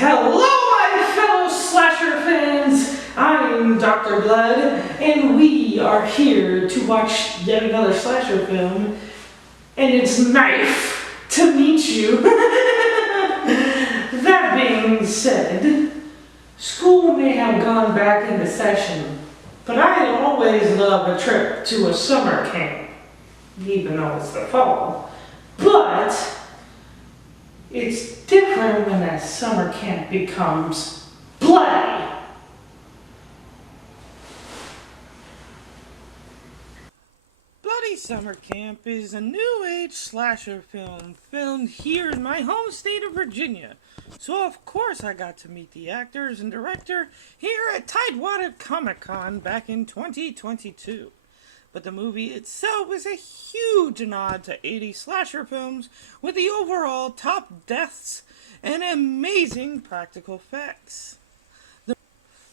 Hello, my fellow slasher fans! I'm Dr. Blood, and we are here to watch yet another slasher film, and it's nice to meet you. That being said, school may have gone back into session, but I always love a trip to a summer camp, even though it's the fall. But it's different when that summer camp becomes bloody. Bloody Summer Camp is a new age slasher film filmed here in my home state of Virginia. So of course I got to meet the actors and director here at Tidewater Comic Con back in 2022. But the movie itself is a huge nod to 80s slasher films with the overall top deaths and amazing practical effects.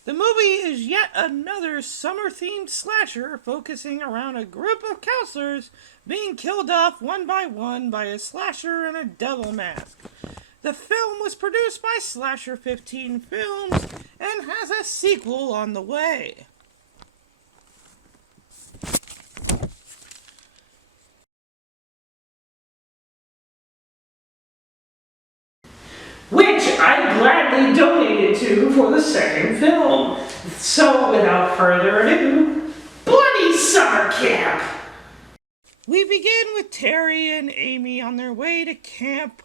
The movie is yet another summer-themed slasher focusing around a group of counselors being killed off one by a slasher in a devil mask. The film was produced by Slasher 15 Films and has a sequel on the way. Which I gladly donated to for the second film. So without further ado, Bloody Summer Camp! We begin with Terry and Amy on their way to Camp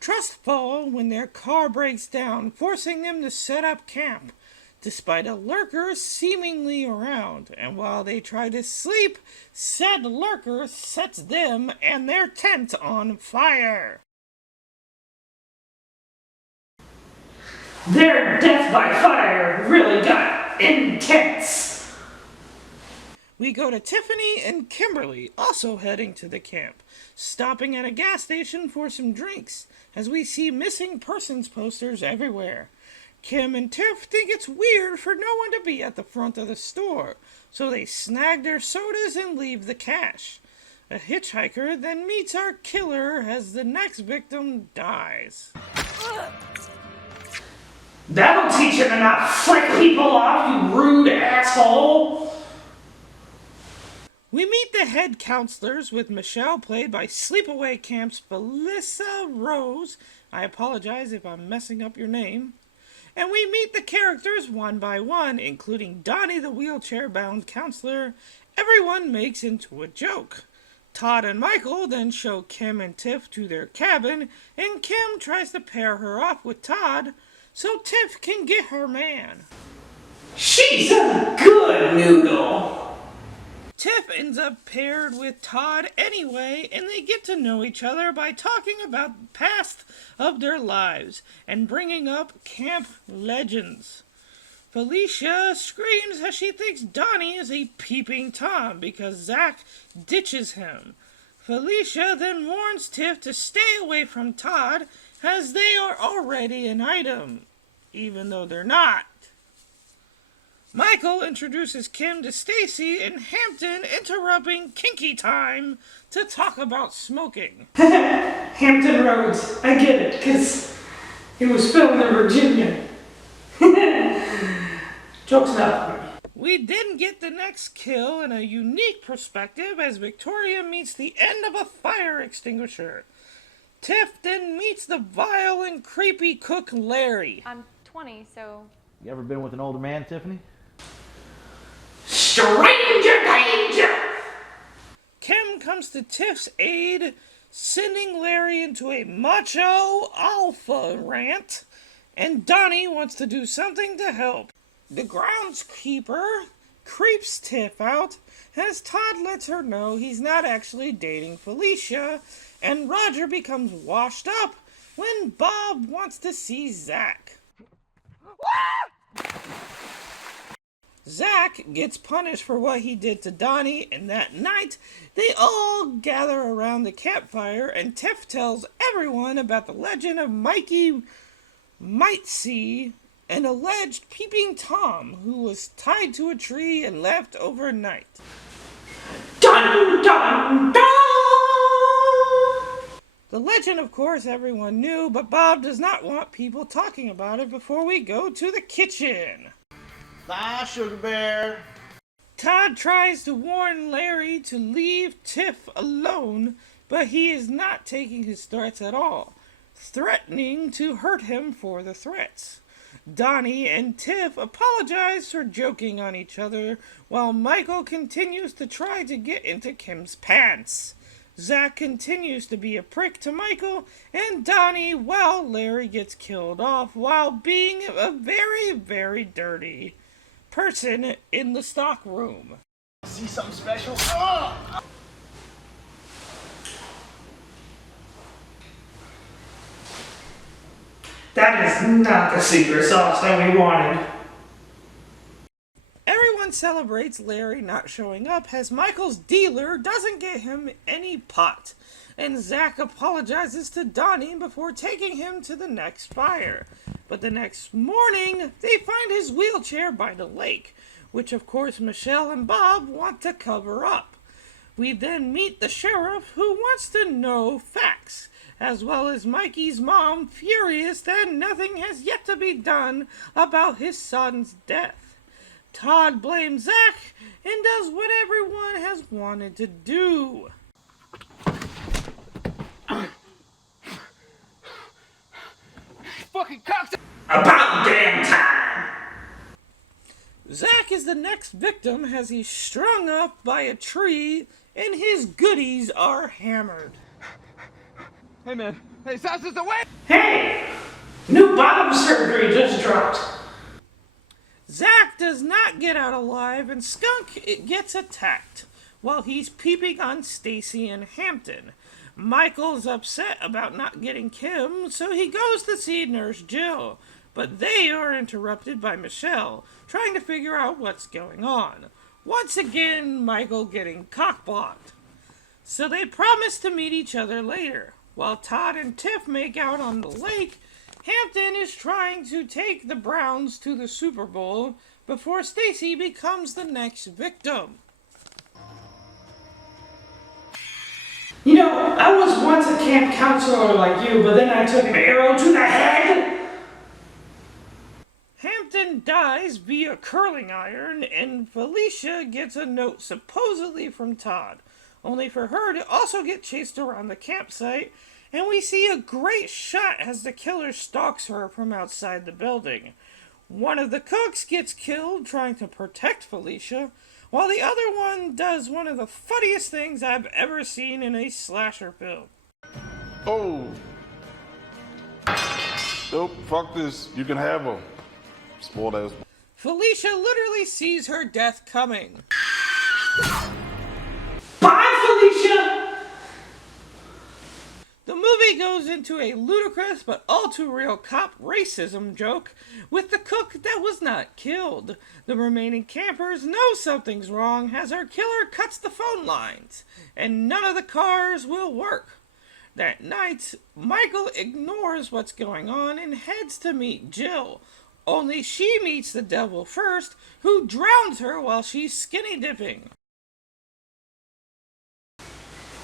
Trustfall when their car breaks down, forcing them to set up camp, despite a lurker seemingly around. And while they try to sleep, said lurker sets them and their tent on fire. Their death by fire really got intense. We go to Tiffany and Kimberly, also heading to the camp, stopping at a gas station for some drinks, as we see missing persons posters everywhere. Kim and Tiff think it's weird for no one to be at the front of the store, so they snag their sodas and leave the cash. A hitchhiker then meets our killer as the next victim dies. That'll teach him to not flick people off, you rude asshole! We meet the head counselors with Michelle, played by Sleepaway Camp's Felissa Rose. I apologize if I'm messing up your name. And we meet the characters one by one, including Donnie, the wheelchair-bound counselor. Everyone makes into a joke. Todd and Michael then show Kim and Tiff to their cabin, and Kim tries to pair her off with Todd so Tiff can get her man. She's a good noodle! Tiff ends up paired with Todd anyway, and they get to know each other by talking about the past of their lives and bringing up camp legends. Felicia screams as she thinks Donnie is a peeping Tom because Zach ditches him. Felicia then warns Tiff to stay away from Todd as they are already an item, even though they're not. Michael introduces Kim to Stacy and Hampton, interrupting kinky time to talk about smoking. Hampton Roads, I get it, because it was filmed in Virginia. Joke's not funny. We then get the next kill in a unique perspective as Victoria meets the end of a fire extinguisher. Tiff then meets the vile and creepy cook Larry. I'm 20, so... You ever been with an older man, Tiffany? Stranger danger! Kim comes to Tiff's aid, sending Larry into a macho alpha rant, and Donnie wants to do something to help. The groundskeeper creeps Tiff out as Todd lets her know he's not actually dating Felicia, and Roger becomes washed up when Bob wants to see Zach. Zach gets punished for what he did to Donnie, and that night they all gather around the campfire and Tiff tells everyone about the legend of Mikey Mightsee, an alleged peeping Tom who was tied to a tree and left overnight. Dun dun dun! The legend, of course, everyone knew, but Bob does not want people talking about it before we go to the kitchen. Bye, Sugar Bear. Todd tries to warn Larry to leave Tiff alone, but he is not taking his threats at all, threatening to hurt him for the threats. Donnie and Tiff apologize for joking on each other, while Michael continues to try to get into Kim's pants. Zach continues to be a prick to Michael and Donnie while Larry gets killed off while being a very, very dirty person in the stock room. See something special? Oh! That is not the secret sauce that we wanted. Everyone celebrates Larry not showing up as Michael's dealer doesn't get him any pot, and Zach apologizes to Donnie before taking him to the next fire. But the next morning, they find his wheelchair by the lake, which of course Michelle and Bob want to cover up. We then meet the sheriff who wants to know facts, as well as Mikey's mom furious that nothing has yet to be done about his son's death. Todd blames Zach and does what everyone has wanted to do. Fucking cocktail! About damn time! Zach is the next victim as he's strung up by a tree and his goodies are hammered. Hey, man. Hey, Sassa's away! Hey! New bottom surgery just dropped. Zach does not get out alive and Skunk gets attacked while he's peeping on Stacy and Hampton. Michael's upset about not getting Kim, so he goes to see Nurse Jill, but they are interrupted by Michelle, trying to figure out what's going on. Once again, Michael getting cock-blocked. So they promise to meet each other later. While Todd and Tiff make out on the lake, Hampton is trying to take the Browns to the Super Bowl before Stacy becomes the next victim. You know, I was once a camp counselor like you, but then I took an arrow to the head. Hampton dies via curling iron, and Felicia gets a note supposedly from Todd, only for her to also get chased around the campsite, and we see a great shot as the killer stalks her from outside the building. One of the cooks gets killed trying to protect Felicia, while the other one does one of the funniest things I've ever seen in a slasher film. Oh. Nope, fuck this. You can have them. Spoiled ass. Felicia literally sees her death coming. Bye, Felicia! The movie goes into a ludicrous but all too real cop racism joke with the cook that was not killed. The remaining campers know something's wrong as our killer cuts the phone lines, and none of the cars will work. That night, Michael ignores what's going on and heads to meet Jill. Only she meets the devil first, who drowns her while she's skinny dipping.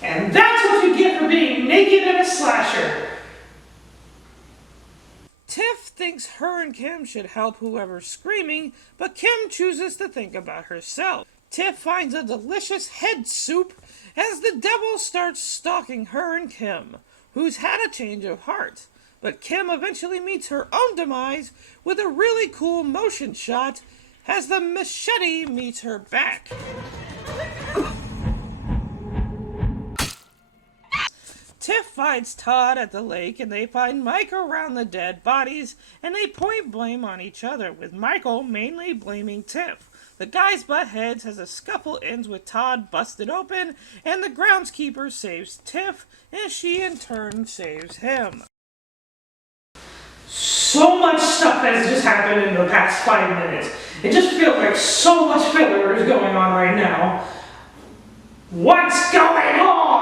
And that's what you get for being naked in a slasher. Tiff thinks her and Kim should help whoever's screaming, but Kim chooses to think about herself. Tiff finds a delicious head soup as the devil starts stalking her and Kim, who's had a change of heart. But Kim eventually meets her own demise with a really cool motion shot as the machete meets her back. Tiff finds Todd at the lake and they find Mike around the dead bodies and they point blame on each other, with Michael mainly blaming Tiff. The guys butt heads as the scuffle ends with Todd busted open and the groundskeeper saves Tiff and she in turn saves him. So much stuff has just happened in the past 5 minutes. It just feels like so much filler is going on right now. What's going on?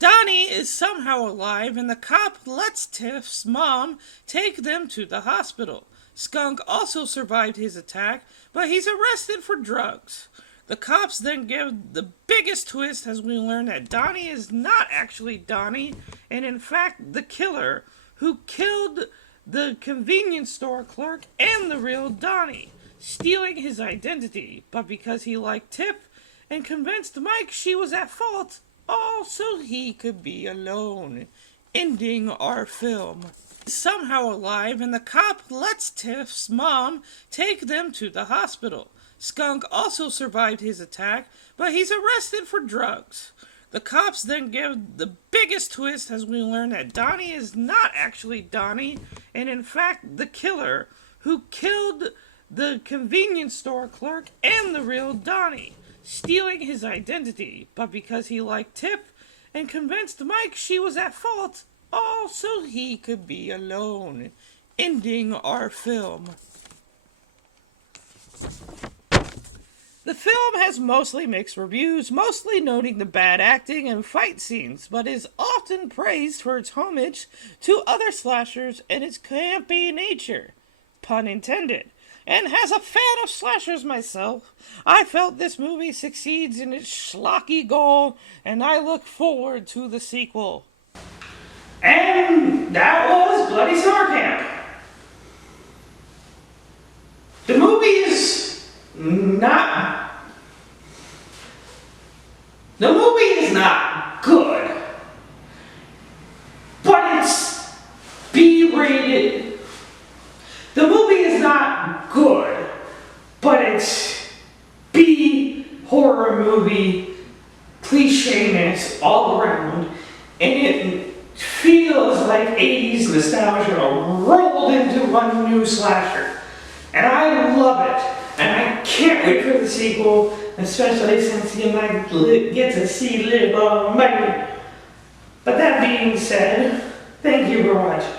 Donnie is somehow alive and the cop lets Tiff's mom take them to the hospital. Skunk also survived his attack, but he's arrested for drugs. The cops then give the biggest twist as we learn that Donnie is not actually Donnie, and in fact the killer who killed the convenience store clerk and the real Donnie, stealing his identity, but because he liked Tip and convinced Mike she was at fault, all so he could be alone, ending our film. Somehow alive, and the cop lets Tiff's mom take them to the hospital. Skunk also survived his attack, but he's arrested for drugs. The cops then give the biggest twist as we learn that Donnie is not actually Donnie, and in fact the killer who killed the convenience store clerk and the real Donnie, stealing his identity, but because he liked Tip and convinced Mike she was at fault, all so he could be alone, ending our film. The film has mostly mixed reviews, mostly noting the bad acting and fight scenes, but is often praised for its homage to other slashers and its campy nature, pun intended. And as a fan of slashers myself, I felt this movie succeeds in its schlocky goal, and I look forward to the sequel. And that was Bloody Summer Camp. The movie is not good, but it's B-rated. The movie is not good, but it's B horror movie clichéness all around, and it feels like 80s nostalgia rolled into one new slasher. And I love it, and I can't wait for the sequel, especially since you might get to see little Megan. But that being said, thank you for watching.